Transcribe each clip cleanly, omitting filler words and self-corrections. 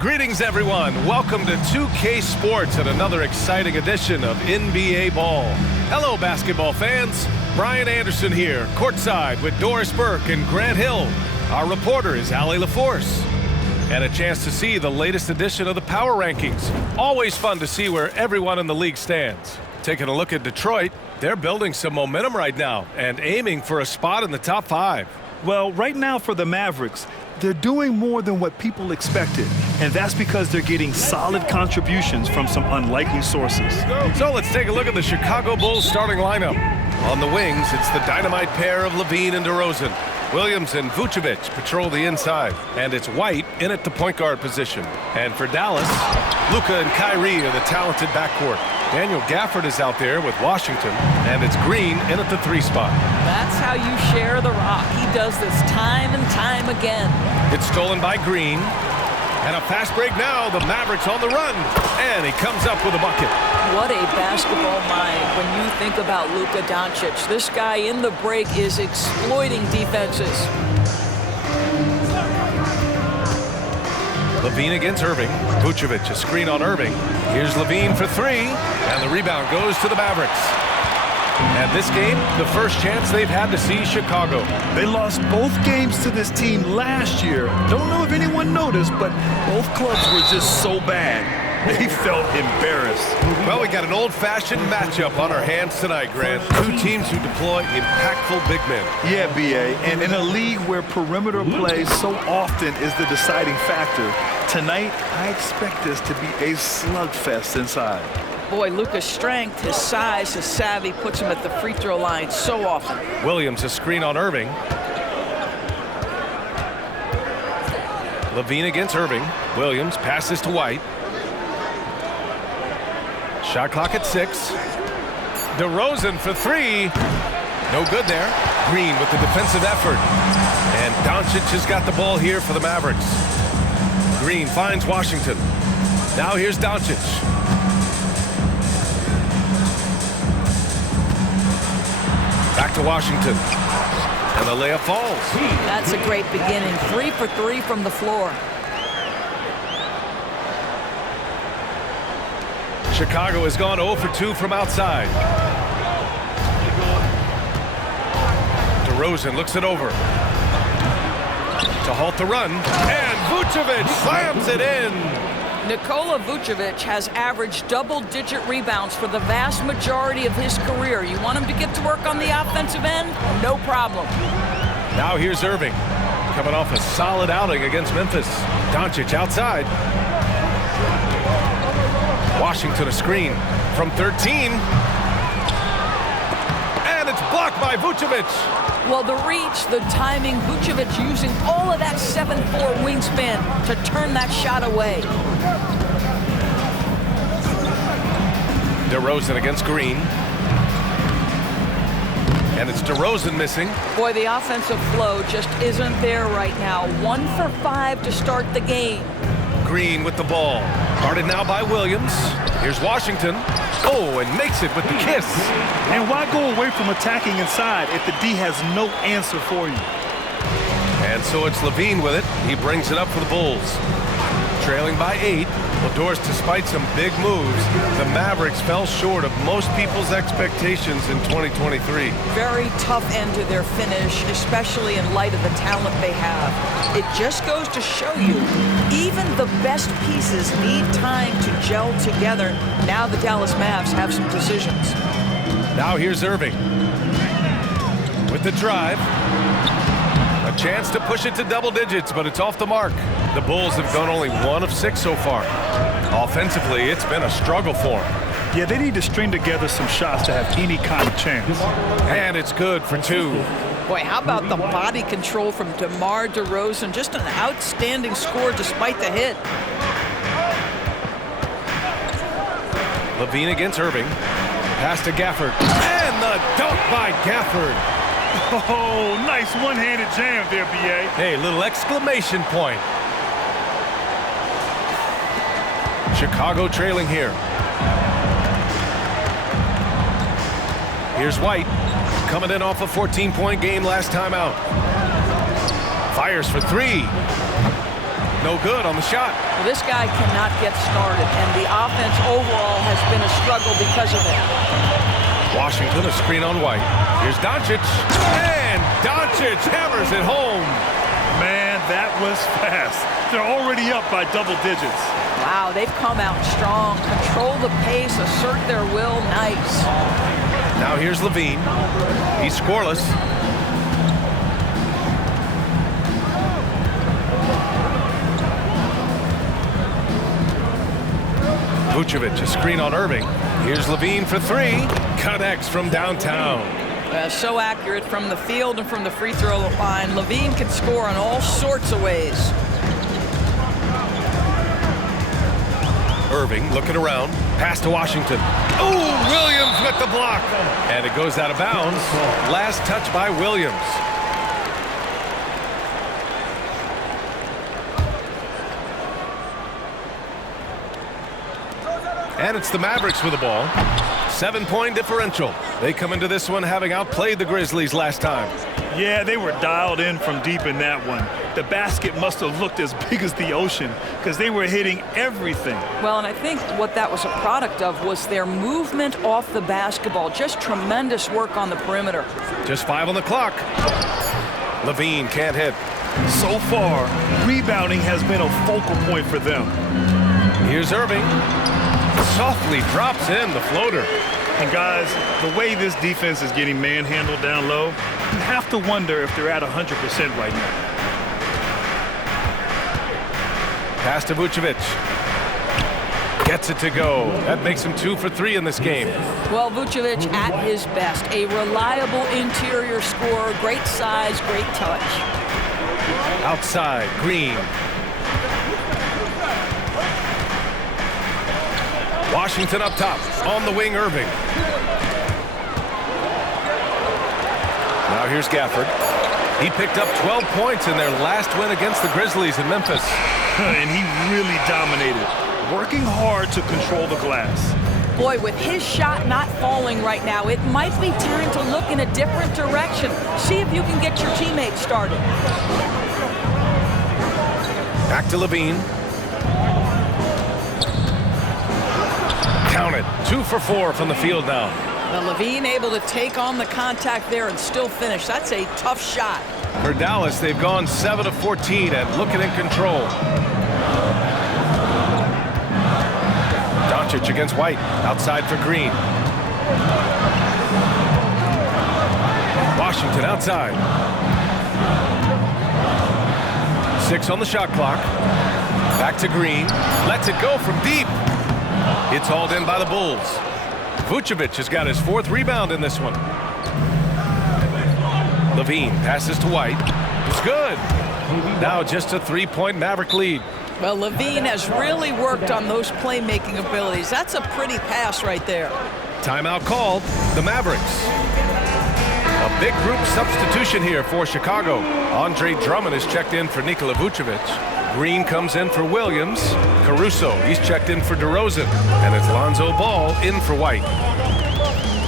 Greetings, everyone. Welcome to 2K Sports and another exciting edition of NBA Ball. Hello, basketball fans. Brian Anderson here, courtside with Doris Burke and Grant Hill. Our reporter is Allie LaForce. And a chance to see the latest edition of the Power Rankings. Always fun to see where everyone in the league stands. Taking a look at Detroit, they're building some momentum right now and aiming for a spot in the top 5. Well, right now for the Mavericks, they're doing more than what people expected, and that's because they're getting solid contributions from some unlikely sources. So let's take a look at the Chicago Bulls starting lineup. On the wings, it's the dynamite pair of LaVine and DeRozan. Williams and Vucevic patrol the inside, and it's White in at the point guard position. And for Dallas, Luka and Kyrie are the talented backcourt. Daniel Gafford is out there with Washington, and it's Green in at the 3 spot. That's how you share the rock. He does this time and time again. It's stolen by Green. And a fast break now. The Mavericks on the run. And he comes up with a bucket. What a basketball mind when you think about Luka Doncic. This guy in the break is exploiting defenses. LaVine against Irving. Vucevic, a screen on Irving. Here's LaVine for 3. And the rebound goes to the Mavericks. And this game, the first chance they've had to see Chicago. They lost both games to this team last year. Don't know if anyone noticed, but both clubs were just so bad. They felt embarrassed. Well, we got an old-fashioned matchup on our hands tonight, Grant. Two teams who deploy impactful big men. Yeah, B.A., and in a league where perimeter play so often is the deciding factor, tonight I expect this to be a slugfest inside. Boy, Luka's strength, his size, his savvy puts him at the free throw line so often. Williams, a screen on Irving. LaVine against Irving. Williams passes to White. Shot clock at 6. DeRozan for 3. No good there. Green with the defensive effort. And Doncic has got the ball here for the Mavericks. Green finds Washington. Now here's Doncic. Back to Washington. And the layup falls. That's a great beginning. 3 for 3 from the floor. Chicago has gone 0 for 2 from outside. DeRozan looks it over. To halt the run. And Vucevic slams it in. Nikola Vucevic has averaged double-digit rebounds for the vast majority of his career. You want him to get to work on the offensive end? No problem. Now here's Irving. Coming off a solid outing against Memphis. Doncic outside. Washington a screen from 13. And it's blocked by Vucevic. Well, the reach, the timing, Vucevic using all of that 7'4" wingspan to turn that shot away. DeRozan against Green. And it's DeRozan missing. Boy, the offensive flow just isn't there right now. 1 for 5 to start the game. Green with the ball. Guarded now by Williams. Here's Washington. Oh, and makes it with the kiss. And why go away from attacking inside if the D has no answer for you? And so it's LaVine with it. He brings it up for the Bulls. Trailing by 8. Well, Doris, despite some big moves, the Mavericks fell short of most people's expectations in 2023. Very tough end to their finish, especially in light of the talent they have. It just goes to show you, even the best pieces need time to gel together. Now the Dallas Mavs have some decisions. Now here's Irving. With the drive. A chance to push it to double digits, but it's off the mark. The Bulls have gone only 1 of 6 so far. Offensively, it's been a struggle for them. Yeah, they need to string together some shots to have any kind of chance. And it's good for 2. Boy, how about the body control from DeMar DeRozan? Just an outstanding score despite the hit. LaVine against Irving. Pass to Gafford. And the dunk by Gafford. Oh, nice one-handed jam there, B.A. Hey, little exclamation point. Chicago trailing here. Here's White. Coming in off a 14-point game last time out. Fires for 3. no good on the shot. Well, this guy cannot get started, and the offense overall has been a struggle because of it. Washington, a screen on White. Here's Doncic, and Doncic hammers it home. Man, that was fast. They're already up by double digits. Wow, they've come out strong, control the pace, assert their will. Nice. Now here's Levine. He's scoreless. Vucevic, a screen on Irving. Here's Levine for three. Connects from downtown. So accurate from the field and from the free throw line. Levine can score in all sorts of ways. Irving looking around. Pass to Washington. Oh, Williams with the block. And it goes out of bounds. Last touch by Williams. And it's the Mavericks with the ball. 7-point differential. They come into this one having outplayed the Grizzlies last time. Yeah, they were dialed in from deep in that one. The basket must have looked as big as the ocean because they were hitting everything. Well, and I think what that was a product of was their movement off the basketball. Just tremendous work on the perimeter. Just 5 on the clock. Levine can't hit. So far, rebounding has been a focal point for them. Here's Irving. Softly drops in the floater. And guys, the way this defense is getting manhandled down low, you have to wonder if they're at 100% right now. Pass to Vucevic. Gets it to go. That makes him 2 for 3 in this game. Well, Vucevic at his best. A reliable interior scorer, great size, great touch. Outside, Green. Washington up top. On the wing, Irving. Now here's Gafford. He picked up 12 points in their last win against the Grizzlies in Memphis. And he really dominated, working hard to control the glass. Boy, with his shot not falling right now, it might be time to look in a different direction. See if you can get your teammates started. Back to Levine. Counted. 2 for 4 from the field now. Now Levine able to take on the contact there and still finish. That's a tough shot. For Dallas, they've gone 7 of 14 and looking in control. Doncic against White. Outside for Green. Washington outside. 6 on the shot clock. Back to Green. Lets it go from deep. It's hauled in by the Bulls. Vucevic has got his 4th rebound in this one. Levine passes to White. It's good. Now just a 3-point Maverick lead. Well, Levine has really worked on those playmaking abilities. That's a pretty pass right there. Timeout called. The Mavericks. A big group substitution here for Chicago. Andre Drummond is checked in for Nikola Vucevic. Green comes in for Williams. Caruso, he's checked in for DeRozan. And it's Lonzo Ball in for White.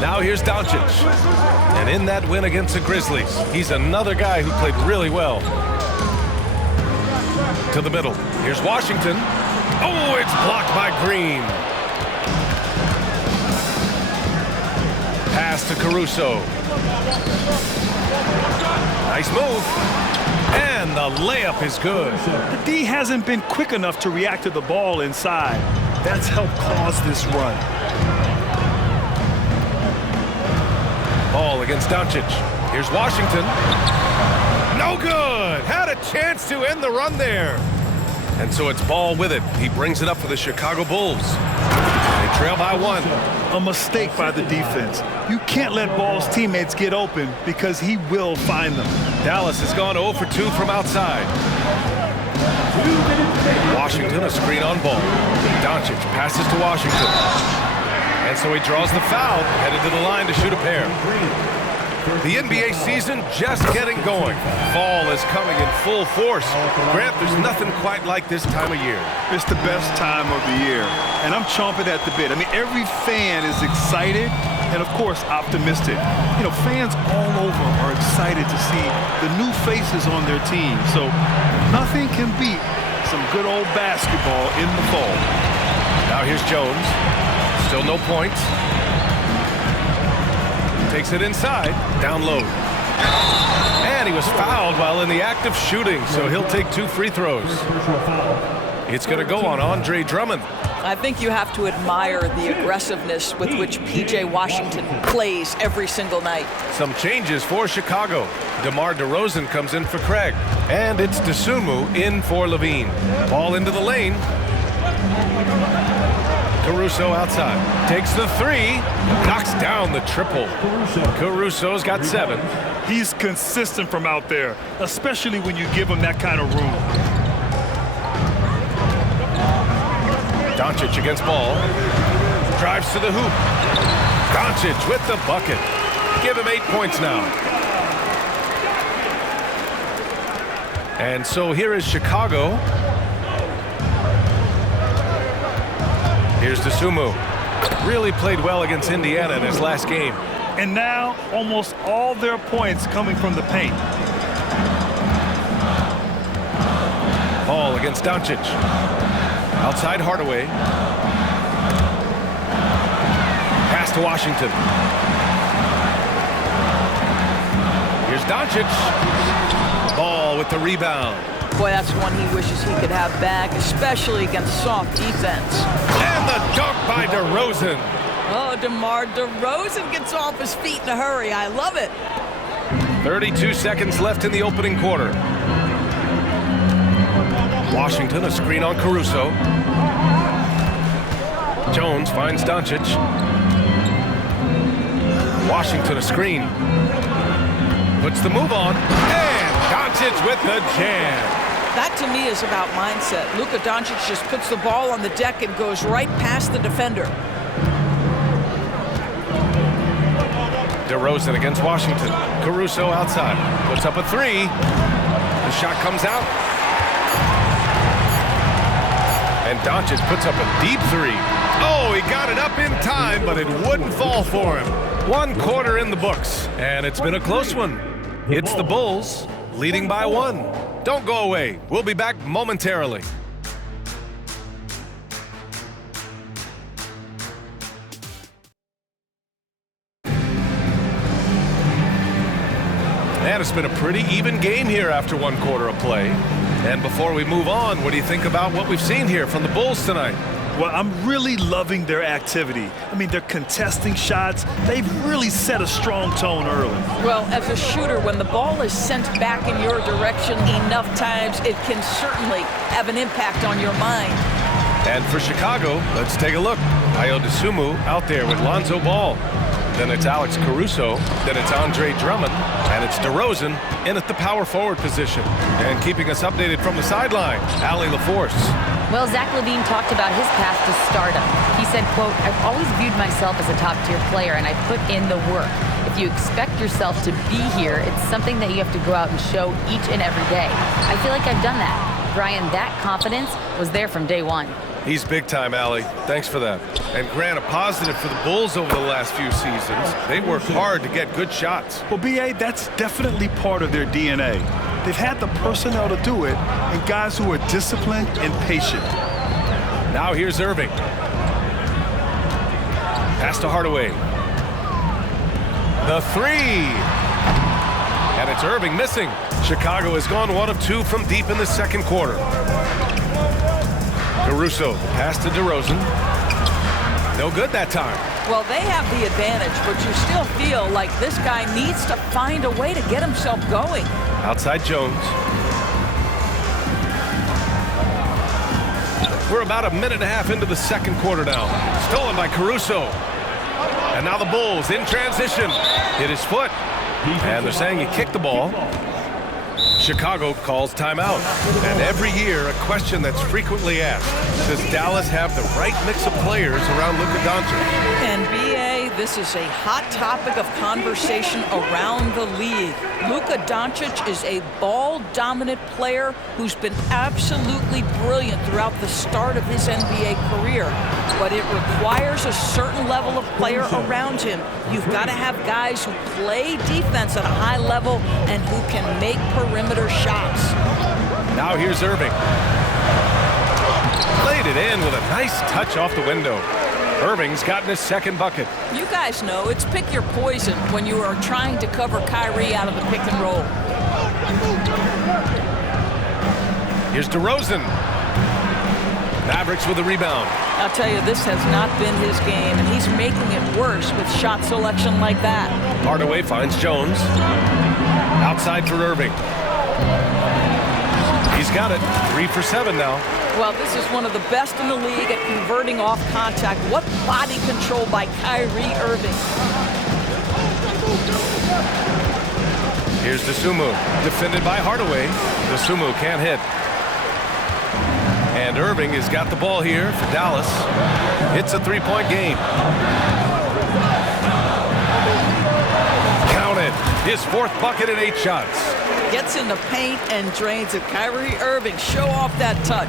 Now here's Doncic. And in that win against the Grizzlies, he's another guy who played really well. To the middle. Here's Washington. Oh, it's blocked by Green. Pass to Caruso. Nice move. And the layup is good. The D hasn't been quick enough to react to the ball inside. That's helped cause this run. Ball against Doncic. Here's Washington. No good. Had a chance to end the run there. And so it's Ball with it. He brings it up for the Chicago Bulls. They trail by 1. A mistake by the defense. You can't let Ball's teammates get open because he will find them. Dallas has gone 0 for 2 from outside. Washington, a screen on Ball. Doncic passes to Washington. And so he draws the foul, headed to the line to shoot a pair. The NBA season just getting going. Fall is coming in full force. Grant, there's nothing quite like this time of year. It's the best time of the year, and I'm chomping at the bit. I mean, every fan is excited and, of course, optimistic. You know, fans all over are excited to see the new faces on their team. So nothing can beat some good old basketball in the fall. Now here's Jones. Still no points. Takes it inside. Down low. And he was fouled while in the act of shooting, so he'll take 2 free throws. It's going to go on Andre Drummond. I think you have to admire the aggressiveness with which P.J. Washington plays every single night. Some changes for Chicago. DeMar DeRozan comes in for Craig. And it's Dosunmu in for Levine. Ball into the lane. Caruso outside. Takes the 3. Knocks down the triple. Caruso's got 7. He's consistent from out there, especially when you give him that kind of room. Doncic against ball. Drives to the hoop. Doncic with the bucket. Give him 8 points now. And so here is Chicago. Here's Dosunmu. Really played well against Indiana in his last game. And now almost all their points coming from the paint. Ball against Doncic. Outside Hardaway. Pass to Washington. Here's Doncic. Ball with the rebound. Boy, that's one he wishes he could have back, especially against soft defense. And the dunk by DeRozan. Oh, DeMar DeRozan gets off his feet in a hurry. I love it. 32 seconds left in the opening quarter. Washington, a screen on Caruso. Jones finds Doncic. Washington, a screen. Puts the move on. And Doncic with the jam. That, to me, is about mindset. Luka Doncic just puts the ball on the deck and goes right past the defender. DeRozan against Washington. Caruso outside. Puts up a 3. The shot comes out. And Doncic puts up a deep 3. Oh, he got it up in time, but it wouldn't fall for him. 1 quarter in the books, and it's been a close one. It's the Bulls leading by 1. Don't go away. We'll be back momentarily. And it's been a pretty even game here after 1 quarter of play. And before we move on, what do you think about what we've seen here from the Bulls tonight? Well, I'm really loving their activity. I mean, they're contesting shots. They've really set a strong tone early. Well, as a shooter, when the ball is sent back in your direction enough times, it can certainly have an impact on your mind. And for Chicago, let's take a look. Ayo Dosunmu out there with Lonzo Ball. Then it's Alex Caruso. Then it's Andre Drummond. And it's DeRozan in at the power forward position. And keeping us updated from the sideline, Allie LaForce. Well, Zach LaVine talked about his path to stardom. He said, quote, "I've always viewed myself as a top-tier player, and I put in the work. If you expect yourself to be here, it's something that you have to go out and show each and every day. I feel like I've done that." Brian, that confidence was there from day one. He's big time, Allie. Thanks for that. And Grant, a positive for the Bulls over the last few seasons. They work hard to get good shots. Well, B.A., that's definitely part of their DNA. They've had the personnel to do it, and guys who are disciplined and patient. Now here's Irving. Pass to Hardaway. The 3. And it's Irving missing. Chicago has gone 1 of 2 from deep in the second quarter. Caruso, pass to DeRozan. No good that time. Well, they have the advantage, but you still feel like this guy needs to find a way to get himself going. Outside Jones. We're about a minute and a half into the second quarter now. Stolen by Caruso. And now the Bulls in transition. Hit his foot. And they're saying he kicked the ball. Chicago calls timeout. And every year, a question that's frequently asked. Does Dallas have the right mix of players around Luka Doncic? And B.A., this is a hot topic of conversation around the league. Luka Doncic is a ball-dominant player who's been absolutely brilliant throughout the start of his NBA career. But it requires a certain level of player around him. You've got to have guys who play defense at a high level and who can make perimeter shots. Now here's Irving. Laid it in with a nice touch off the window. Irving's gotten his second bucket. You guys know it's pick your poison when you are trying to cover Kyrie out of the pick and roll. Here's DeRozan. Mavericks with a rebound. I'll tell you, this has not been his game, and he's making it worse with shot selection like that. Hardaway finds Jones. Outside for Irving. He's got it. 3 for 7 now. Well, this is one of the best in the league at converting off contact. What body control by Kyrie Irving. Here's Dosunmu. Defended by Hardaway. Dosunmu can't hit. And Irving has got the ball here for Dallas. It's a 3-point game. Counted. His 4th bucket in 8 shots. Gets in the paint and drains it. Kyrie Irving, show off that touch.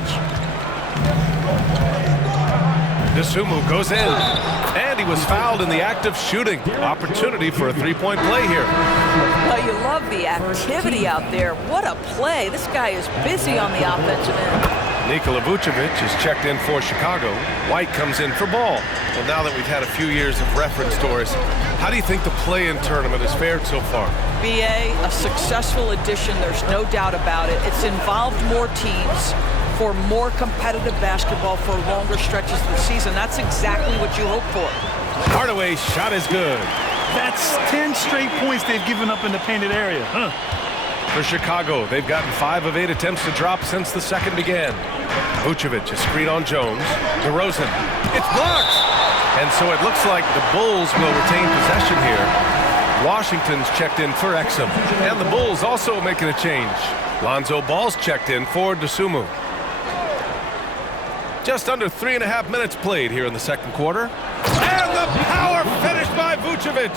Dosunmu goes in. And he was fouled in the act of shooting. Opportunity for a 3-point play here. Well, you love the activity out there. What a play. This guy is busy on the offensive end. Nikola Vucevic is checked in for Chicago. White comes in for Ball. Well, now that we've had a few years of reference, Doris, how do you think the play-in tournament has fared so far? BA, a successful addition, there's no doubt about it. It's involved more teams for more competitive basketball for longer stretches of the season. That's exactly what you hope for. Hardaway's shot is good. That's 10 straight points they've given up in the painted area. For Chicago, they've gotten 5 of 8 attempts to drop since the second began. Vucevic, a screen on Jones. DeRozan, it's blocked! And so it looks like the Bulls will retain possession here. Washington's checked in for Exum. And the Bulls also making a change. Lonzo Ball's checked in for Dosunmu. Just under 3.5 minutes played here in the second quarter. And the power finish by Vucevic.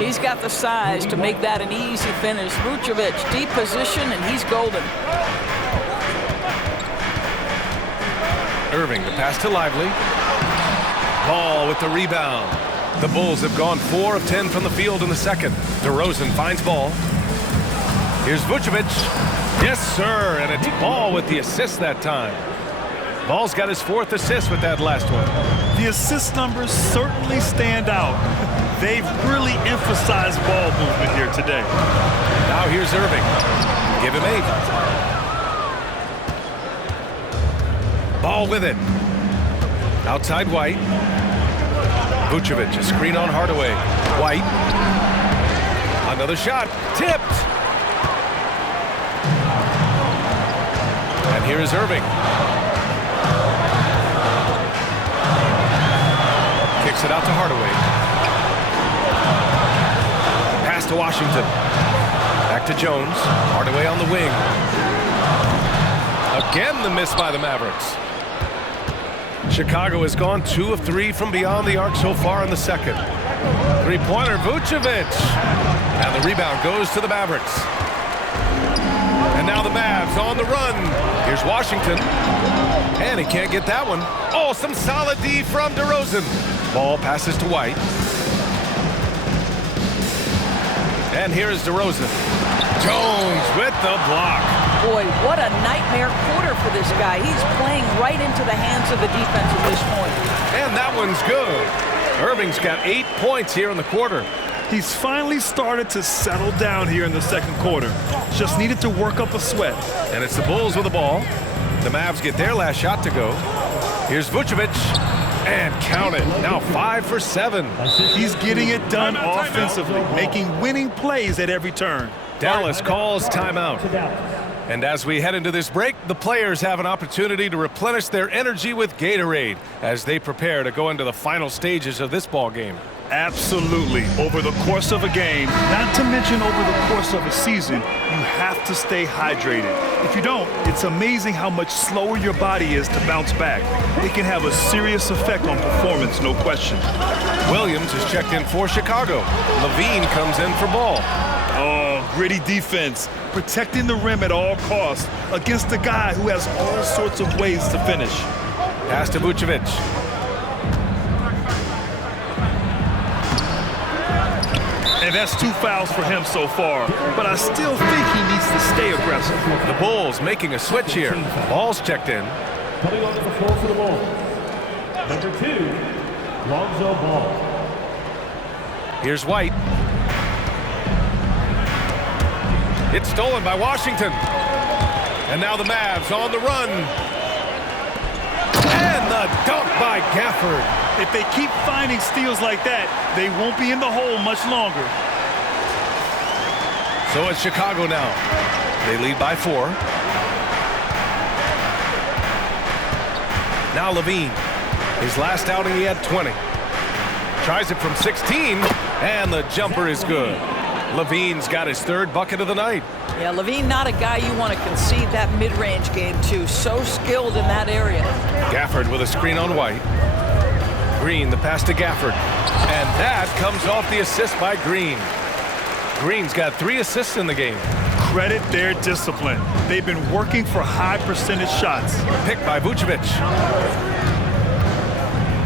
He's got the size to make that an easy finish. Vucevic, deep position, and he's golden. Irving, the pass to Lively. Ball with the rebound. The Bulls have gone 4 of 10 from the field in the second. DeRozan finds Ball. Here's Vucevic. Yes, sir, and it's Ball with the assist that time. Ball's got his 4th assist with that last one. The assist numbers certainly stand out. They've really emphasized ball movement here today. Now here's Irving. Give him 8. Ball with it. Outside White. Vucevic, a screen on Hardaway. White. Another shot. Tipped. And here is Irving. Kicks it out to Hardaway. Pass to Washington. Back to Jones. Hardaway on the wing. Again, the miss by the Mavericks. Chicago has gone 2 of 3 from beyond the arc so far in the second. 3-pointer, Vucevic. And the rebound goes to the Mavericks. And now the Mavs on the run. Here's Washington. And he can't get that one. Oh, some solid D from DeRozan. Ball passes to White. And here is DeRozan. Jones with the block. Boy, what a nightmare quarter for this guy. He's playing right into the hands of the defense at this point. And that one's good. Irving's got 8 points here in the quarter. He's finally started to settle down here in the second quarter. Just needed to work up a sweat. And it's the Bulls with the ball. The Mavs get their last shot to go. Here's Vucevic. And count it. Now 5 for 7. He's getting it done offensively, making winning plays at every turn. Dallas calls timeout. And as we head into this break, the players have an opportunity to replenish their energy with Gatorade as they prepare to go into the final stages of this ball game. Absolutely. Over the course of a game, not to mention over the course of a season, you have to stay hydrated. If you don't, it's amazing how much slower your body is to bounce back. It can have a serious effect on performance, no question. Williams is checked in for Chicago. Levine comes in for Ball. Oh, gritty defense. Protecting the rim at all costs against a guy who has all sorts of ways to finish. Pass to Vucevic. And that's 2 fouls for him so far. But I still think he needs to stay aggressive. The Bulls making a switch here. Ball's checked in. Coming onto the floor for the Bulls, number 2, Lonzo Ball. Here's White. It's stolen by Washington. And now the Mavs on the run. And the dunk by Gafford. If they keep finding steals like that, they won't be in the hole much longer. So it's Chicago now. They lead by 4. Now Levine. His last outing, he had 20. Tries it from 16, and the jumper is good. Levine's got his 3rd bucket of the night. Yeah, Levine, not a guy you want to concede that mid-range game to. So skilled in that area. Gafford with a screen on White. Green, the pass to Gafford. And that comes off the assist by Green. Green's got 3 assists in the game. Credit their discipline. They've been working for high percentage shots. Picked by Vucevic.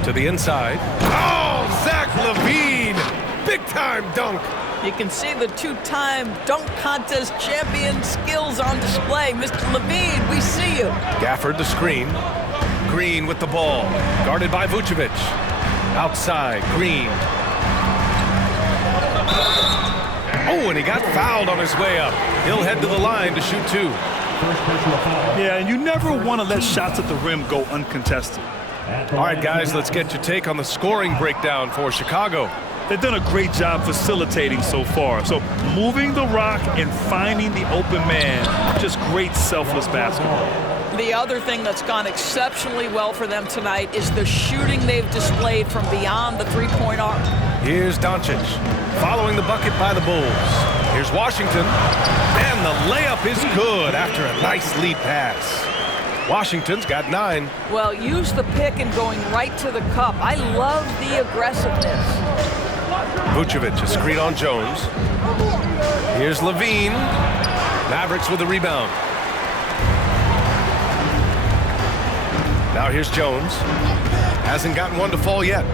To the inside. Oh, Zach LaVine! Big-time dunk. You can see the 2-time dunk contest champion skills on display. Mr. Levine, we see you. Gafford the screen. Green with the ball. Guarded by Vucevic. Outside, Green. Oh, and he got fouled on his way up. He'll head to the line to shoot 2. Yeah, and you never want to let shots at the rim go uncontested. All right, guys, let's get your take on the scoring breakdown for Chicago. They've done a great job facilitating so far. So moving the rock and finding the open man, just great selfless basketball. The other thing that's gone exceptionally well for them tonight is the shooting they've displayed from beyond the 3-point arc. Here's Doncic following the bucket by the Bulls. Here's Washington, and the layup is good after a nice lead pass. Washington's got 9. Well, use the pick and going right to the cup. I love the aggressiveness. Vucevic, a screen on Jones. Here's Levine. Mavericks with the rebound. Now here's Jones. Hasn't gotten one to fall yet.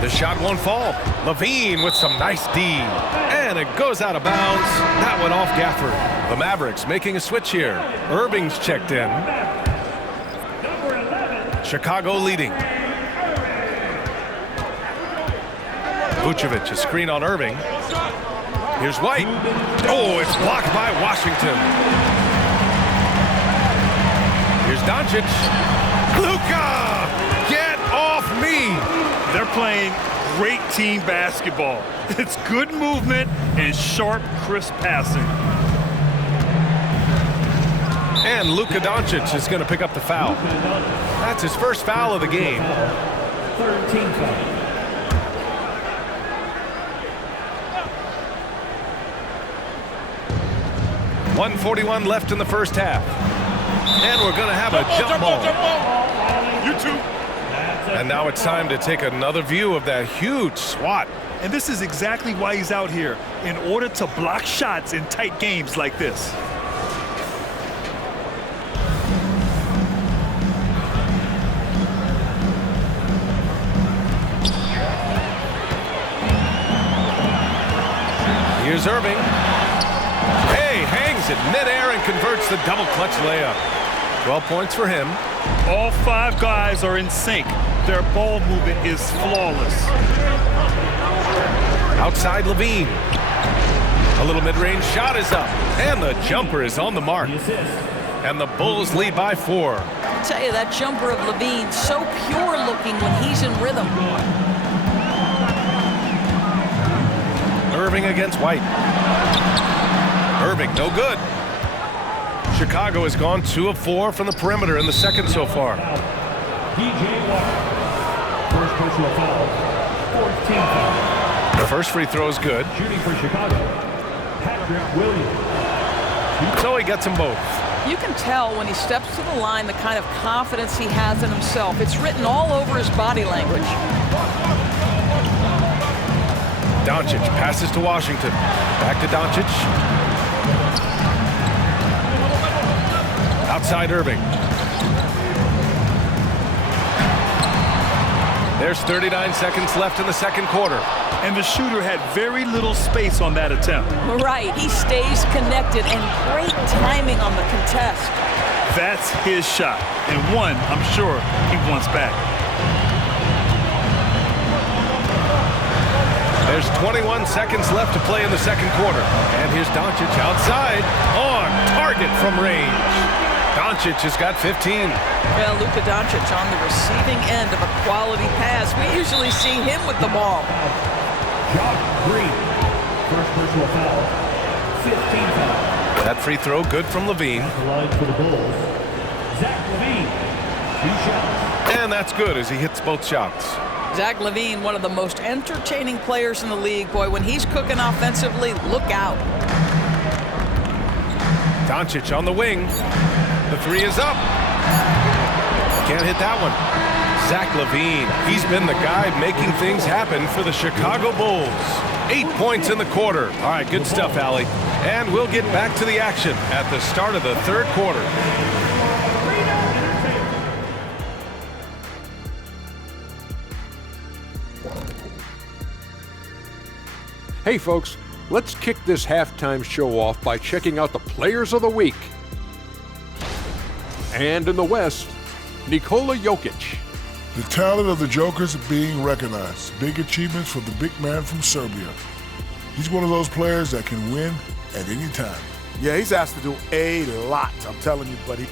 The shot won't fall. Levine with some nice D. And it goes out of bounds. That went off Gafford. The Mavericks making a switch here. Irving's checked in. Chicago leading. Vucevic, a screen on Irving. Here's White. Oh, it's blocked by Washington. Here's Doncic. Luka! Get off me! They're playing great team basketball. It's good movement and sharp, crisp passing. And Luka Doncic is going to pick up the foul. That's his first foul of the game. 13 foul. .141 left in the first half. And we're going to have a jump ball. You too. And now it's time to take another view of that huge swat. And this is exactly why he's out here, in order to block shots in tight games like this. Here's Irving. Hey, hangs it midair and converts the double clutch layup. 12 points for him. All 5 guys are in sync. Their ball movement is flawless. Outside Levine. A little mid-range shot is up. And the jumper is on the mark. And the Bulls lead by 4. I'll tell you, that jumper of Levine, so pure looking when he's in rhythm. Irving against White. Irving, no good. Chicago has gone 2 of 4 from the perimeter in the second so far. PJ Walker. First personal foul. 14 foul. The first free throw is good. Shooting for Chicago, Patrick Williams. So he gets them both. You can tell when he steps to the line the kind of confidence he has in himself. It's written all over his body language. Doncic passes to Washington. Back to Doncic. Outside Irving. There's 39 seconds left in the second quarter. And the shooter had very little space on that attempt. Right, he stays connected and great timing on the contest. That's his shot, and one I'm sure he wants back. There's 21 seconds left to play in the second quarter. And here's Doncic outside on target from range. Doncic has got 15. Well, Luka Doncic on the receiving end of a quality pass. We usually see him with the ball. Josh Green. First personal foul. 15 foul. That free throw good from Levine. The line for the Bulls. Zach LaVine. 2 shots. And that's good as he hits both shots. Zach LaVine, one of the most entertaining players in the league. Boy, when he's cooking offensively, look out. Doncic on the wing. The three is up. Can't hit that one. Zach LaVine, he's been the guy making things happen for the Chicago Bulls. 8 points in the quarter. All right, good stuff, Allie. And we'll get back to the action at the start of the third quarter. Hey folks, let's kick this halftime show off by checking out the Players of the Week. And in the West, Nikola Jokic. The talent of the Jokers being recognized. Big achievements for the big man from Serbia. He's one of those players that can win at any time. Yeah, he's asked to do a lot, I'm telling you, buddy.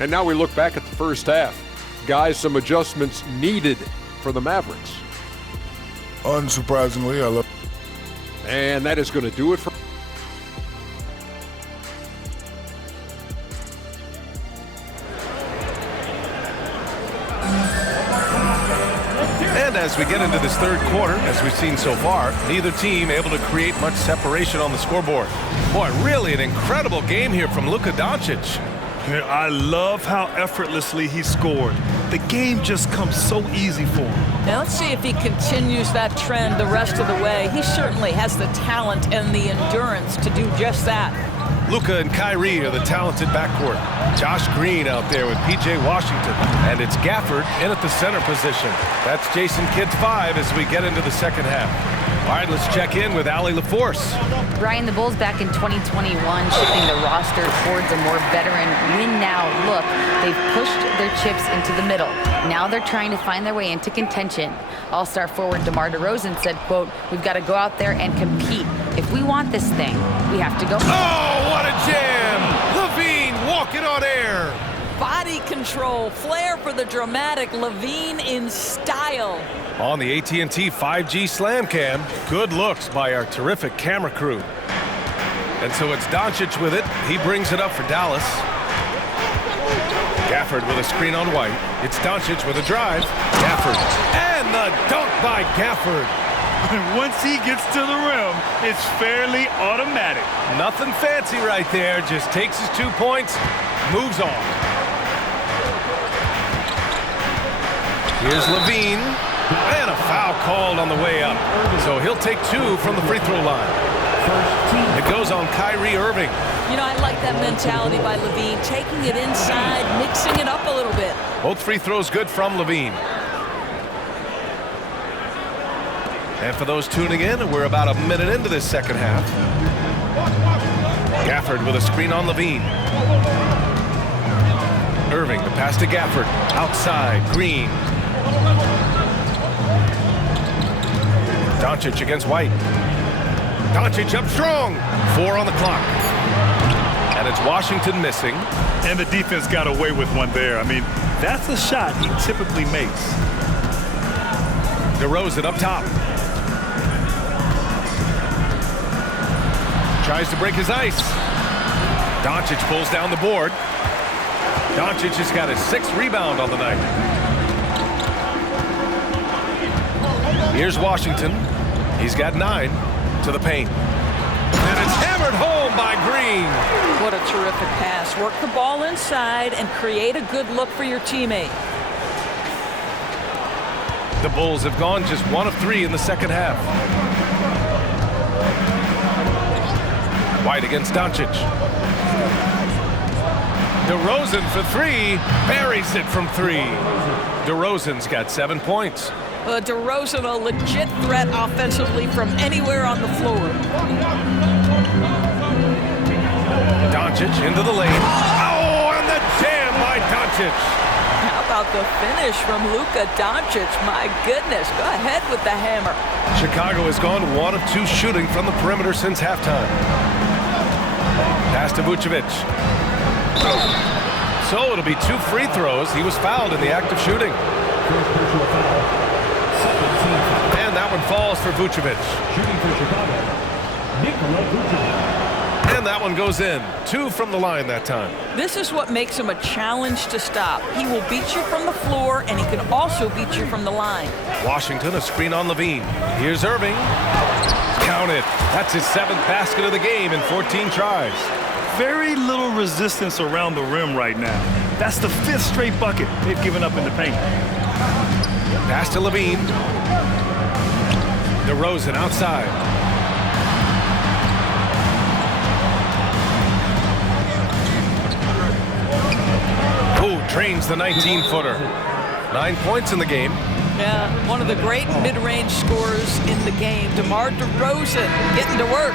And now we look back at the first half. Guys, some adjustments needed for the Mavericks. Unsurprisingly, I love. And that is going to do it for. And as we get into this third quarter, as we've seen so far, neither team able to create much separation on the scoreboard. Boy, really an incredible game here from Luka Doncic. I love how effortlessly he scored. The game just comes so easy for him. Now let's see if he continues that trend the rest of the way. He certainly has the talent and the endurance to do just that. Luka and Kyrie are the talented backcourt. Josh Green out there with P.J. Washington. And it's Gafford in at the center position. That's Jason Kidd's 5 as we get into the second half. All right, let's check in with Allie LaForce. Brian, the Bulls back in 2021 shifting the roster towards a more veteran win-now look. They've pushed their chips into the middle. Now they're trying to find their way into contention. All-star forward DeMar DeRozan said, quote, "We've got to go out there and compete. If we want this thing, we have to go." Oh, what a jam! LaVine walking on air. Body control, flair for the dramatic, LaVine in style. On the AT&T 5G Slam Cam, good looks by our terrific camera crew. And so it's Doncic with it. He brings it up for Dallas. Gafford with a screen on White. It's Doncic with a drive. Gafford. And the dunk by Gafford. Once he gets to the rim, it's fairly automatic. Nothing fancy right there. Just takes his 2 points, moves on. Here's LaVine. And a foul called on the way up. So he'll take 2 from the free throw line. It goes on Kyrie Irving. You know, I like that mentality by LaVine, taking it inside, mixing it up a little bit. Both free throws good from LaVine. And for those tuning in, we're about a minute into this second half. Gafford with a screen on LaVine. Irving, the pass to Gafford. Outside, Green. Doncic against White. Doncic up strong. 4 on the clock. And it's Washington missing. And the defense got away with one there. I mean, that's a shot he typically makes. DeRozan up top. Tries to break his ice. Doncic pulls down the board. Doncic has got his 6th rebound on the night. Here's Washington. He's got 9 to the paint. And it's hammered home by Green. What a terrific pass. Work the ball inside and create a good look for your teammate. The Bulls have gone just 1 of 3 in the second half. White against Doncic. DeRozan for 3. Buries it from 3. DeRozan's got 7 points. DeRozan, a legit threat offensively from anywhere on the floor. Doncic into the lane. Oh, and the jam by Doncic. How about the finish from Luka Doncic? My goodness, go ahead with the hammer. Chicago has gone 1 of 2 shooting from the perimeter since halftime. Pass to Vucevic. So it'll be 2 free throws. He was fouled in the act of shooting. And that one falls for Vucevic. Shooting for Chicago, Nikola Vucevic. And that one goes in. 2 from the line that time. This is what makes him a challenge to stop. He will beat you from the floor, and he can also beat you from the line. Washington, a screen on Levine. Here's Irving. Count it. That's his 7th basket of the game in 14 tries. Very little resistance around the rim right now. That's the 5th straight bucket they've given up in the paint. Pass to Levine. DeRozan outside. Who drains the 19-footer. 9 points in the game. Yeah, one of the great mid-range scorers in the game, DeMar DeRozan, getting to work.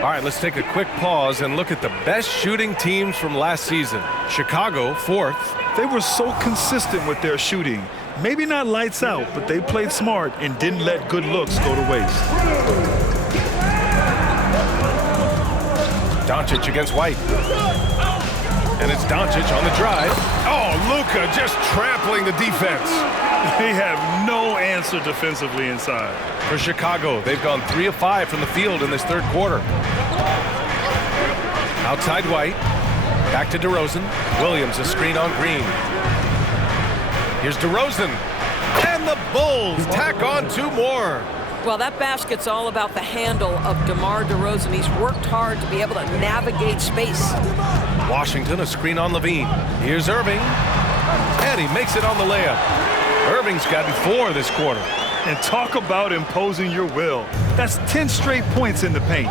All right, let's take a quick pause and look at the best shooting teams from last season. Chicago, 4th. They were so consistent with their shooting. Maybe not lights out, but they played smart and didn't let good looks go to waste. Doncic against White. And it's Doncic on the drive. Oh, Luka just trampling the defense. They have no answer defensively inside. For Chicago, they've gone 3 of 5 from the field in this 3rd quarter. Outside White. Back to DeRozan. Williams, a screen on Green. Here's DeRozan. And the Bulls tack on 2 more. Well, that basket's all about the handle of DeMar DeRozan. He's worked hard to be able to navigate space. Washington, a screen on Levine. Here's Irving. And he makes it on the layup. Irving's gotten 4 this quarter. And talk about imposing your will. That's 10 straight points in the paint.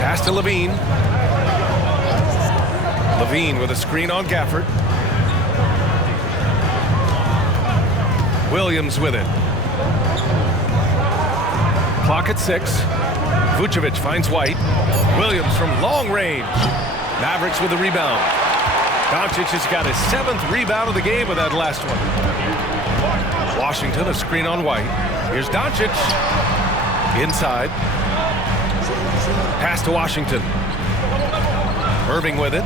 Pass to Levine. Levine with a screen on Gafford. Williams with it. Clock at 6. Vucevic finds White. Williams from long range. Mavericks with a rebound. Doncic has got his 7th rebound of the game with that last one. Washington, a screen on White. Here's Doncic. Inside. Pass to Washington. Irving with it.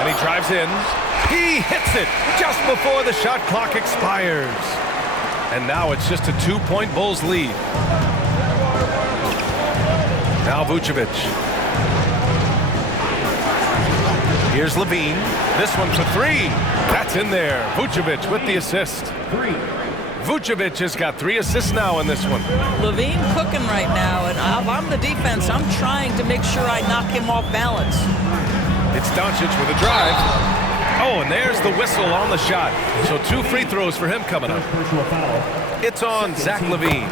And he drives in. He hits it just before the shot clock expires. And now it's just a 2-point Bulls lead. Now Vucevic. Here's Levine. This one for 3. That's in there. Vucevic with the assist. 3. Vucevic has got 3 assists now in this one. Levine cooking right now, and if I'm the defense, I'm trying to make sure I knock him off balance. It's Doncic with a drive. Oh, and there's the whistle on the shot. So 2 free throws for him coming up. Personal foul. It's on Zach LaVine.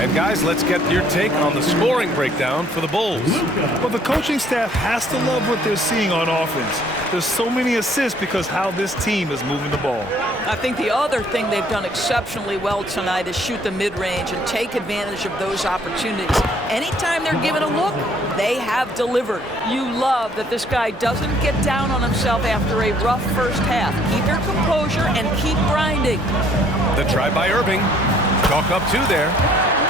And guys, let's get your take on the scoring breakdown for the Bulls. Well, the coaching staff has to love what they're seeing on offense. There's so many assists because how this team is moving the ball. I think the other thing they've done exceptionally well tonight is shoot the mid-range and take advantage of those opportunities. Anytime they're given a look, they have delivered. You love that this guy doesn't get down on himself after a rough first half. Keep your composure and keep grinding. The drive by Irving. Chalk up 2 there.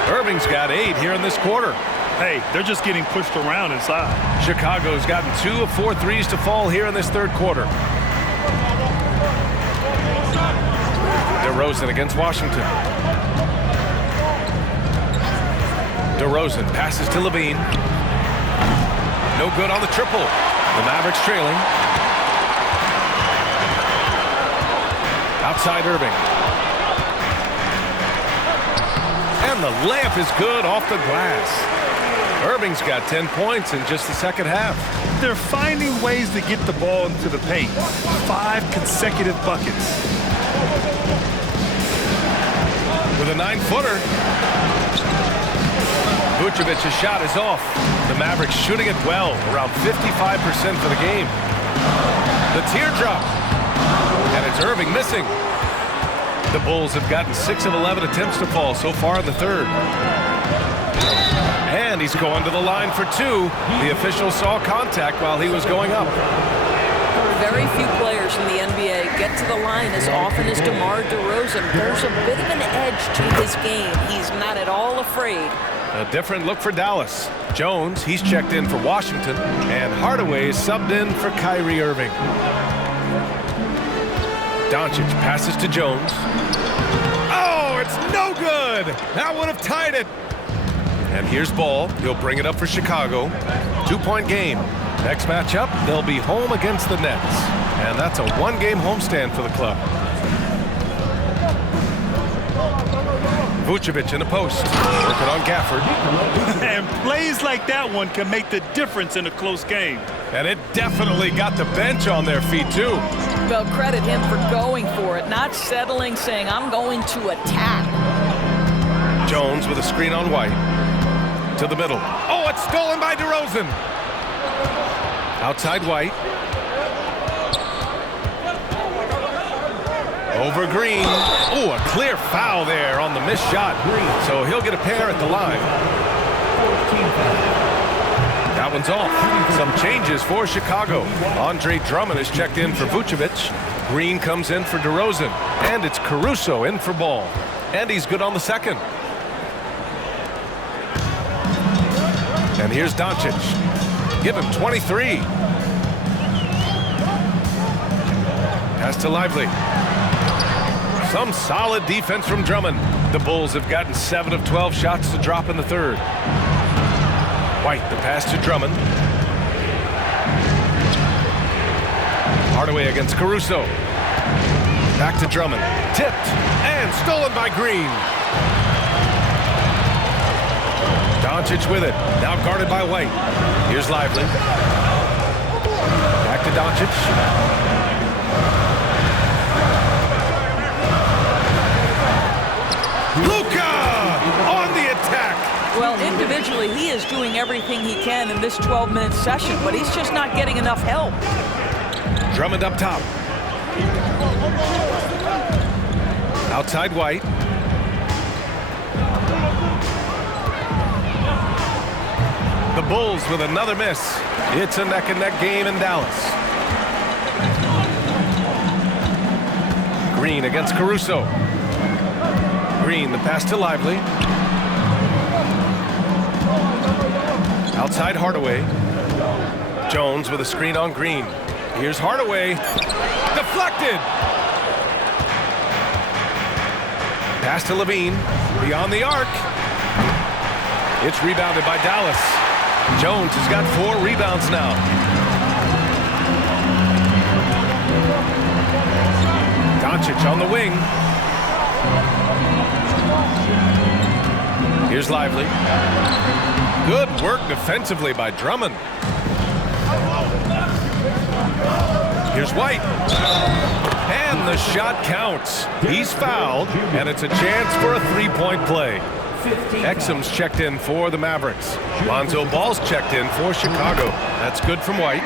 Irving's got 8 here in this quarter. Hey, they're just getting pushed around inside. Chicago's gotten 2 of 4 threes to fall here in this 3rd quarter. DeRozan against Washington. DeRozan passes to Levine. No good on the triple. The Mavericks trailing. Outside Irving. And the layup is good off the glass. Irving's got 10 points in just the second half. They're finding ways to get the ball into the paint. 5 consecutive buckets. With a 9-footer. Vucevic's shot is off. The Mavericks shooting it well, around 55% for the game. The teardrop. And it's Irving missing. The Bulls have gotten 6 of 11 attempts to fall so far in the third. And he's going to the line for 2. The official saw contact while he was going up. Very few players in the NBA get to the line as often as DeMar DeRozan. There's a bit of an edge to his game. He's not at all afraid. A different look for Dallas. Jones, he's checked in for Washington, and Hardaway is subbed in for Kyrie Irving. Doncic passes to Jones. Oh, it's no good! That would have tied it. And here's Ball. He'll bring it up for Chicago. 2-point game. Next matchup, they'll be home against the Nets. And that's a 1-game homestand for the club. Vucevic in the post, working on Gafford. And plays like that one can make the difference in a close game. And it definitely got the bench on their feet, too. Well, credit him for going for it, not settling, saying, I'm going to attack. Jones with a screen on White. To the middle. Oh, it's stolen by DeRozan. Outside White. Over Green. Oh, a clear foul there on the missed shot. So he'll get a pair at the line. That one's off. Some changes for Chicago. Andre Drummond is checked in for Vucevic. Green comes in for DeRozan. And it's Caruso in for Ball. And he's good on the second. And here's Doncic. Give him 23. Pass to Lively. Some solid defense from Drummond. The Bulls have gotten 7 of 12 shots to drop in the third. White, the pass to Drummond. Hardaway against Caruso. Back to Drummond. Tipped and stolen by Green. Doncic with it. Now guarded by White. Here's Lively. Back to Doncic. Luka on the attack. Well, individually, he is doing everything he can in this 12-minute session, but he's just not getting enough help. Drummond up top. Outside White. The Bulls with another miss. It's a neck-and-neck game in Dallas. Green against Caruso. Green, the pass to Lively. Outside Hardaway. Jones with a screen on Green. Here's Hardaway. Deflected. Pass to Levine. Beyond the arc. It's rebounded by Dallas. Jones has got 4 rebounds now. Doncic on the wing. Here's Lively. Good work defensively by Drummond. Here's White. And the shot counts. He's fouled, and it's a chance for a 3-point play. Exum's checked in for the Mavericks. Lonzo Ball's checked in for Chicago. That's good from White.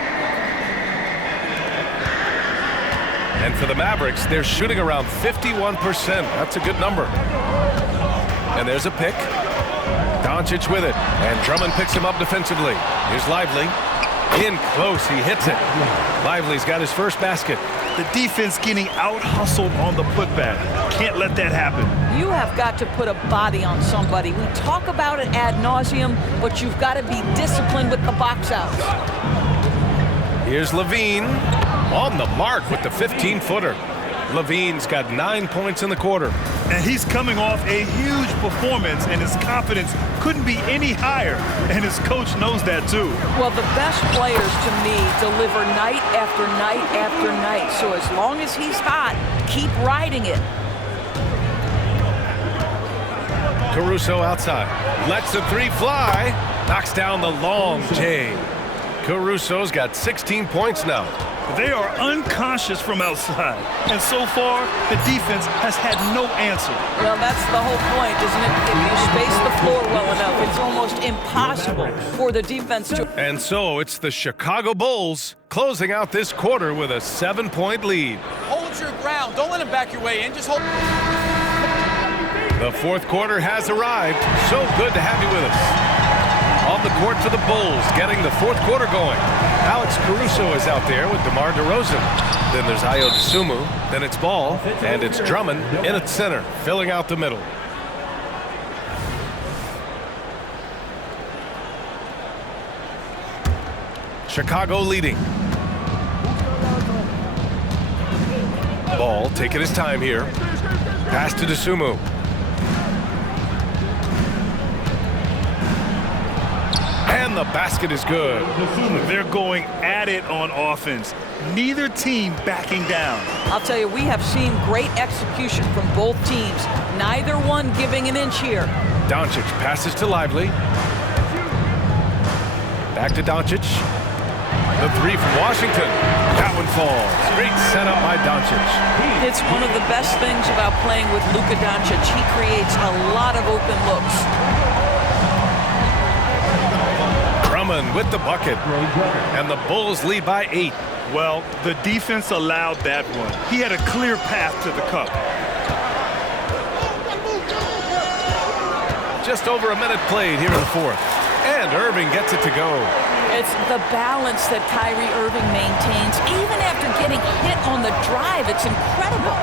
And for the Mavericks, they're shooting around 51%. That's a good number. And there's a pick. Doncic with it. And Drummond picks him up defensively. Here's Lively. In close, he hits it. Lively's got his first basket. The defense getting out-hustled on the putback. Can't let that happen. You have got to put a body on somebody. We talk about it ad nauseum, but you've got to be disciplined with the box outs. Here's Levine on the mark with the 15-footer. Levine's got 9 points in the quarter. And he's coming off a huge performance, and his confidence couldn't be any higher. And his coach knows that, too. Well, the best players, to me, deliver night after night after night. So as long as he's hot, keep riding it. Caruso outside. Lets the 3 fly. Knocks down the long J. Caruso's got 16 points now. They are unconscious from outside. And so far, the defense has had no answer. Well, that's the whole point, isn't it? If you space the floor well enough, it's almost impossible for the defense to... And so it's the Chicago Bulls closing out this quarter with a 7-point lead. Hold your ground. Don't let him back your way in. Just hold... The fourth quarter has arrived. So good to have you with us. On the court for the Bulls, getting the fourth quarter going. Alex Caruso is out there with DeMar DeRozan. Then there's Ayo Dosunmu. Then it's Ball, and it's Drummond in at center, filling out the middle. Chicago leading. Ball taking his time here. Pass to Dosunmu. And the basket is good. They're going at it on offense. Neither team backing down. I'll tell you, we have seen great execution from both teams. Neither one giving an inch here. Doncic passes to Lively. Back to Doncic. The three from Washington. That one falls. Great setup by Doncic. It's one of the best things about playing with Luka Doncic. He creates a lot of open looks. Drummond with the bucket. And the Bulls lead by 8. Well, the defense allowed that one. He had a clear path to the cup. Just over a minute played here in the fourth. And Irving gets it to go. It's the balance that Kyrie Irving maintains, even after getting hit on the drive. It's incredible.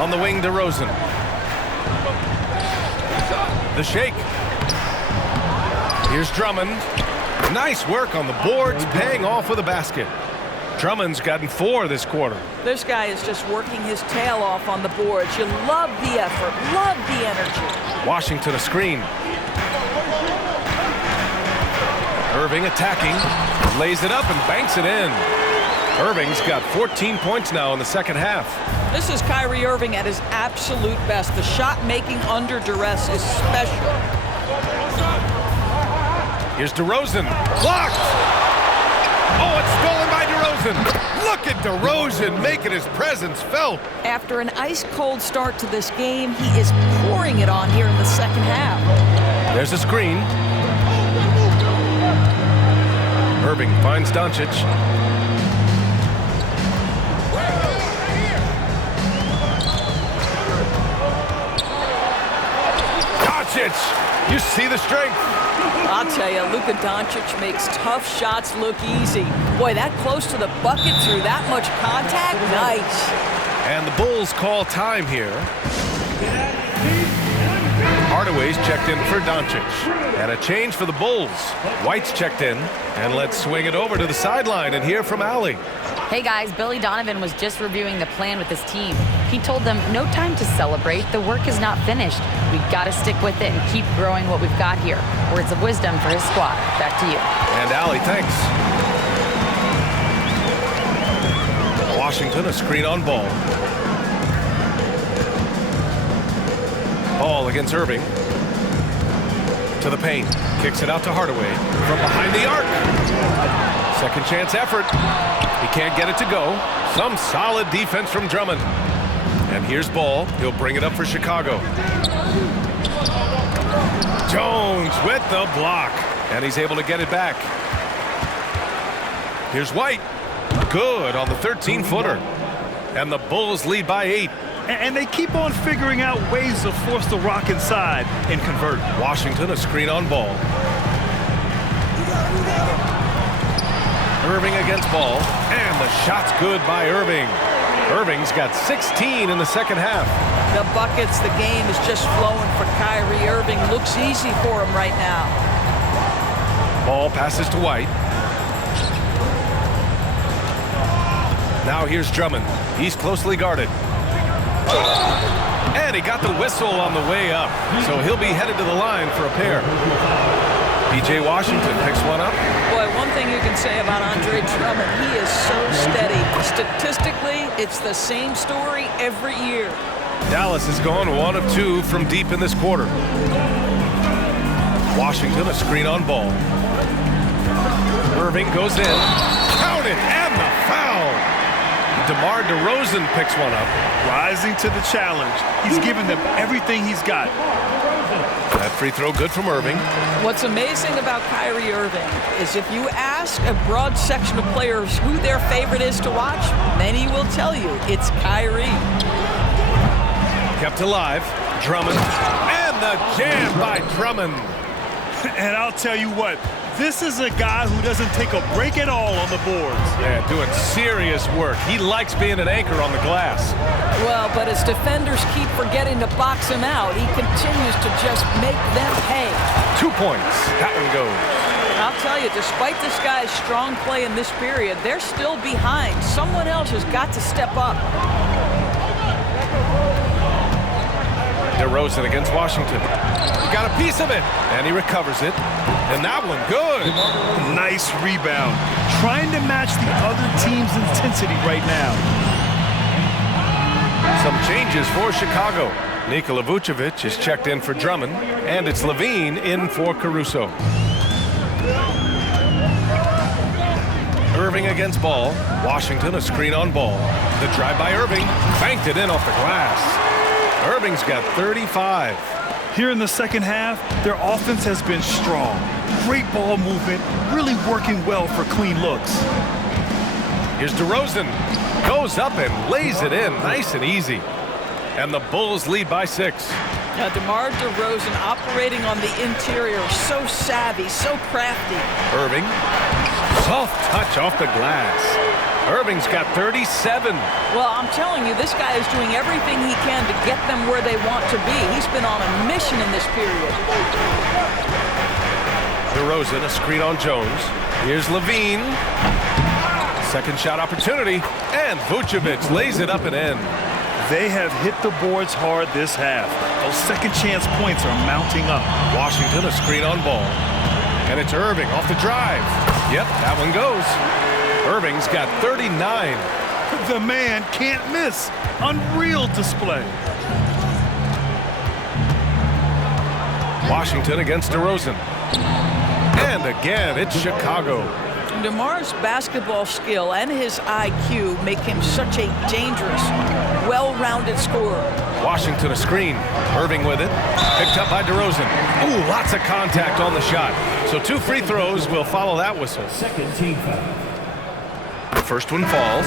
On the wing, DeRozan. The shake. Here's Drummond. Nice work on the boards, paying off with a basket. Drummond's gotten 4 this quarter. This guy is just working his tail off on the boards. You love the effort, love the energy. Washington a screen. Irving attacking, lays it up and banks it in. Irving's got 14 points now in the second half. This is Kyrie Irving at his absolute best. The shot making under duress is special. Here's DeRozan, blocked! Oh, it's stolen by DeRozan. Look at DeRozan making his presence felt. After an ice-cold start to this game, he is pouring it on here in the second half. There's a screen. Irving finds Doncic. Doncic, you see the strength. I'll tell you, Luka Doncic makes tough shots look easy. Boy, that close to the bucket through that much contact, nice. And the Bulls call time here. Hardaway's checked in for Doncic. And a change for the Bulls. White's checked in. And let's swing it over to the sideline and hear from Allie. Hey guys, Billy Donovan was just reviewing the plan with his team. He told them, no time to celebrate. The work is not finished. We got to stick with it and keep growing what we've got here. Words of wisdom for his squad. Back to you. And Allie, thanks. Washington, a screen on Ball. Ball against Irving. To the paint. Kicks it out to Hardaway. From behind the arc. Second chance effort. He can't get it to go. Some solid defense from Drummond. And here's Ball. He'll bring it up for Chicago. Jones with the block. And he's able to get it back. Here's White. Good on the 13-footer. And the Bulls lead by 8. And they keep on figuring out ways to force the rock inside and convert. Washington, a screen on Ball. Irving against Ball. And the shot's good by Irving. Irving's got 16 in the second half. The buckets, the game is just flowing for Kyrie Irving. Looks easy for him right now. Ball passes to White. Now here's Drummond. He's closely guarded. And he got the whistle on the way up. So he'll be headed to the line for a pair. P.J. Washington picks one up. Boy, one thing you can say about Andre Drummond, he is so steady. Statistically, it's the same story every year. Dallas has gone 1 of 2 from deep in this quarter. Washington, a screen on Ball. Irving goes in. Count it, and the foul. DeMar DeRozan picks one up. Rising to the challenge. He's given them everything he's got. That free throw good from Irving. What's amazing about Kyrie Irving is if you ask a broad section of players who their favorite is to watch, many will tell you it's Kyrie. Kept alive. Drummond. And the jam by Drummond. And I'll tell you what, this is a guy who doesn't take a break at all on the boards. Yeah, doing serious work. He likes being an anchor on the glass. Well, but as defenders keep forgetting to box him out, he continues to just make them pay. 2 points. That one goes. I'll tell you, despite this guy's strong play in this period, they're still behind. Someone else has got to step up. DeRozan against Washington. He got a piece of it, and he recovers it. And that one, good. Nice rebound. Trying to match the other team's intensity right now. Some changes for Chicago. Nikola Vucevic is checked in for Drummond, and it's Levine in for Caruso. Irving against Ball. Washington, a screen on Ball. The drive by Irving. Banked it in off the glass. Irving's got 35. Here in the second half, their offense has been strong. Great ball movement, really working well for clean looks. Here's DeRozan. Goes up and lays it in nice and easy. And the Bulls lead by 6. Now, DeMar DeRozan operating on the interior, so savvy, so crafty. Irving. Soft touch off the glass. Irving's got 37. Well, I'm telling you, this guy is doing everything he can to get them where they want to be. He's been on a mission in this period. DeRozan, a screen on Jones. Here's Levine. Second shot opportunity. And Vucevic lays it up and in. They have hit the boards hard this half. Those second chance points are mounting up. Washington, a screen on Ball. And it's Irving off the drive. Yep, that one goes. Irving's got 39. The man can't miss. Unreal display. Washington against DeRozan. And again, it's Chicago. DeMar's basketball skill and his IQ make him such a dangerous, well-rounded scorer. Washington a screen. Irving with it. Picked up by DeRozan. Ooh, lots of contact on the shot. So 2 free throws will follow that whistle. Second team foul. The first one falls.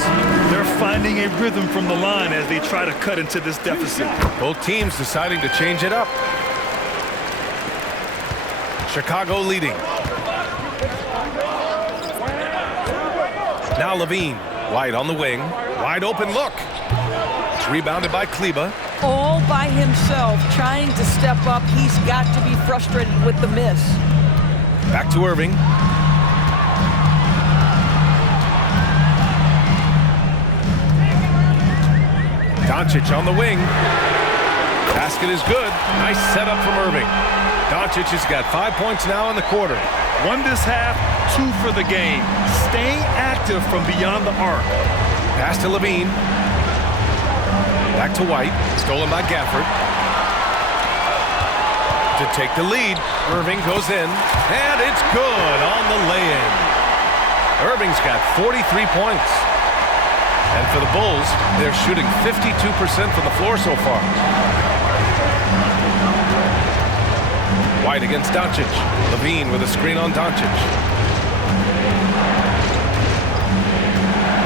They're finding a rhythm from the line as they try to cut into this deficit. Both teams deciding to change it up. Chicago leading. Now Levine. White on the wing. Wide open look. It's rebounded by Kleber. All by himself, trying to step up. He's got to be frustrated with the miss. Back to Irving. Doncic on the wing. Basket is good. Nice setup from Irving. Doncic has got 5 points now in the quarter. 1 this half, 2 for the game. Staying active from beyond the arc. Pass to Levine. Back to White. Stolen by Gafford. To take the lead. Irving goes in. And it's good on the lay-in. Irving's got 43 points. And for the Bulls, they're shooting 52% from the floor so far. White against Doncic. Levine with a screen on Doncic.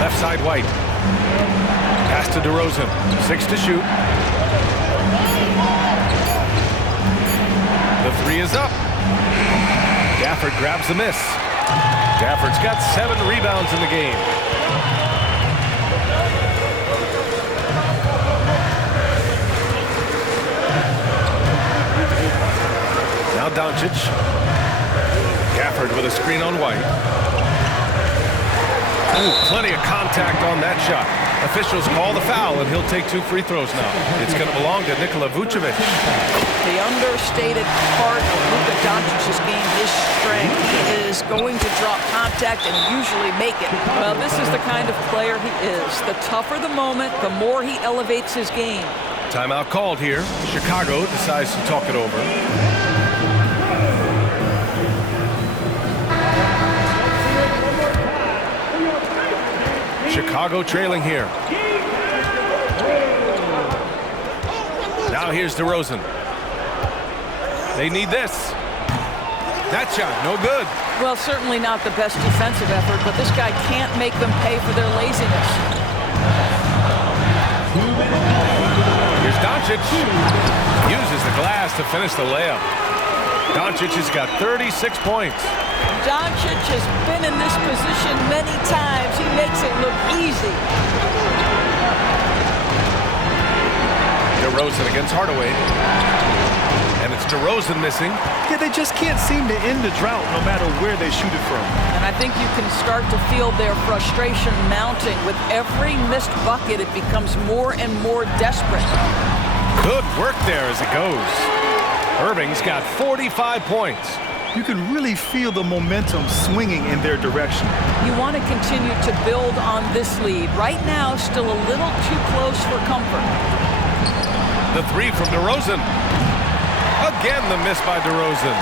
Left side White. Pass to DeRozan. 6 to shoot. The 3 is up. Gafford grabs the miss. Gafford's got 7 rebounds in the game. Now Doncic. Gafford with a screen on White. Ooh, plenty of contact on that shot. Officials call the foul, and he'll take 2 free throws now. It's going to belong to Nikola Vucevic. The understated part of Luka Doncic's game is strength. He is going to drop contact and usually make it. Well, this is the kind of player he is. The tougher the moment, the more he elevates his game. Timeout called here. Chicago decides to talk it over. Chicago trailing here. Now here's DeRozan. They need this. That shot, no good. Well, certainly not the best defensive effort, but this guy can't make them pay for their laziness. Here's Doncic. Uses the glass to finish the layup. Doncic has got 36 points. Doncic has been in this position many times. He makes it look easy. DeRozan against Hardaway. And it's DeRozan missing. Yeah, they just can't seem to end the drought no matter where they shoot it from. And I think you can start to feel their frustration mounting. With every missed bucket, it becomes more and more desperate. Good work there as it goes. Irving's got 45 points. You can really feel the momentum swinging in their direction. You want to continue to build on this lead. Right now, still a little too close for comfort. The three from DeRozan. Again, the miss by DeRozan.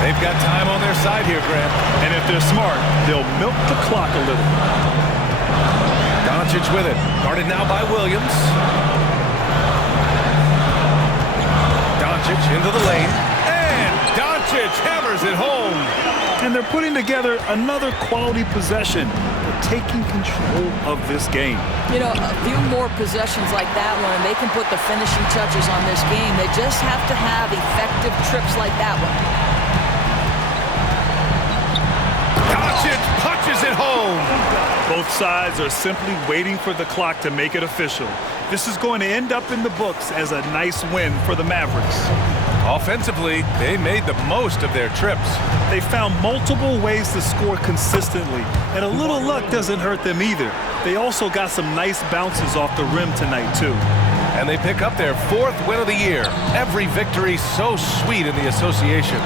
They've got time on their side here, Grant. And if they're smart, they'll milk the clock a little. Doncic with it. Guarded now by Williams. Doncic into the lane. And Doncic hammers it home. And they're putting together another quality possession. They're taking control of this game. You know, a few more possessions like that one, and they can put the finishing touches on this game. They just have to have effective trips like that one. Doncic punches it home. Both sides are simply waiting for the clock to make it official. This is going to end up in the books as a nice win for the Mavericks. Offensively, they made the most of their trips. They found multiple ways to score consistently, and a little luck doesn't hurt them either. They also got some nice bounces off the rim tonight, too. And they pick up their 4th win of the year. Every victory so sweet in the association.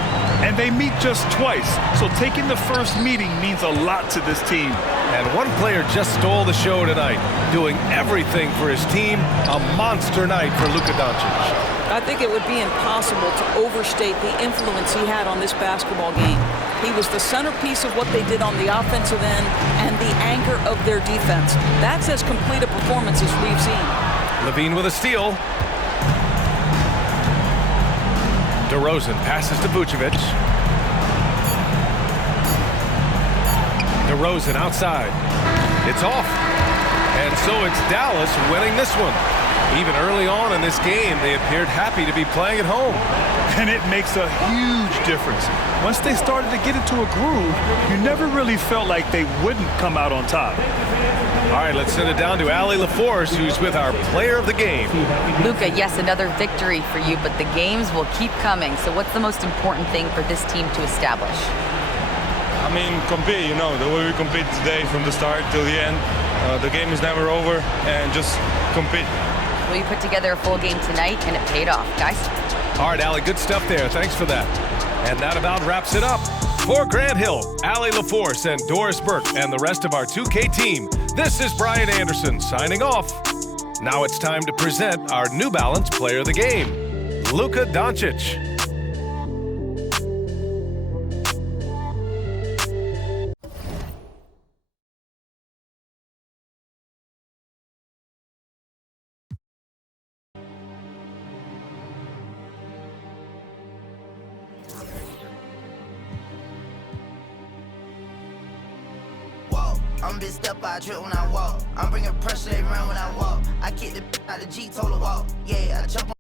And they meet just twice, so taking the first meeting means a lot to this team. And one player just stole the show tonight, doing everything for his team. A monster night for Luka Doncic. I think it would be impossible to overstate the influence he had on this basketball game. He was the centerpiece of what they did on the offensive end and the anchor of their defense. That's as complete a performance as we've seen. Levine with a steal. DeRozan passes to Vucevic. DeRozan outside. It's off. And so it's Dallas winning this one. Even early on in this game, they appeared happy to be playing at home. And it makes a huge difference. Once they started to get into a groove, you never really felt like they wouldn't come out on top. All right, let's send it down to Allie LaForce, who's with our player of the game. Luka, yes, another victory for you, but the games will keep coming. So what's the most important thing for this team to establish? I mean, compete, you know, the way we compete today from the start till the end. The game is never over, and just compete. Well, you put together a full game tonight, and it paid off, guys. All right, Allie, good stuff there. Thanks for that. And that about wraps it up. For Grant Hill, Allie LaForce, and Doris Burke, and the rest of our 2K team, this is Brian Anderson signing off. Now it's time to present our New Balance player of the game, Luka Doncic. I'm big step, I trip when I walk. I'm bringing pressure, they run when I walk. I kick the out the G, told her walk. Yeah, I jump on